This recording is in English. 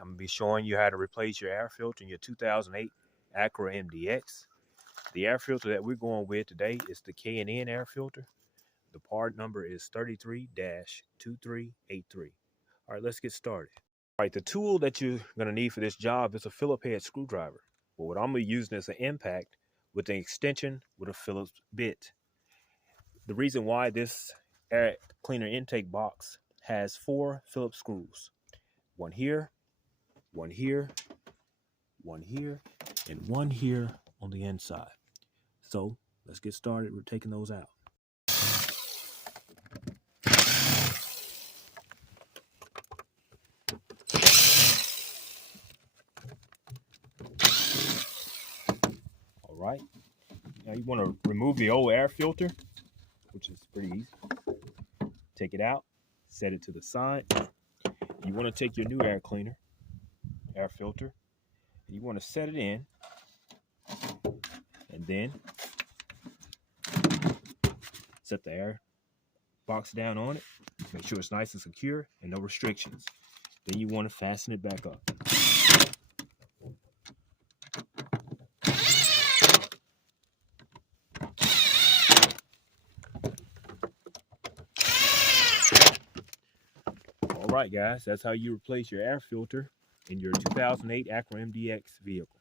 I'm going to be showing you how to replace your air filter in your 2008 ACURA MDX. The air filter that we're going with today is the K&N air filter. The part number is 33-2383. All right, let's get started. All right, the tool that you're going to need for this job is a Phillips head screwdriver. But what I'm going to be using is an impact with an extension with a Phillips bit. The reason why this air cleaner intake box has 4 Phillips screws. One here, one here, one here, and one here on the inside. So let's get started. We're taking those out. All right. Now you want to remove the old air filter, which is pretty easy. Take it out, set it to the side. You want to take your new air cleaner, air filter, and you want to set it in, and then set the air box down on it. Make sure it's nice and secure and no restrictions. Then you want to fasten it back up. All right, guys, that's how you replace your air filter in your 2008 ACURA MDX vehicle.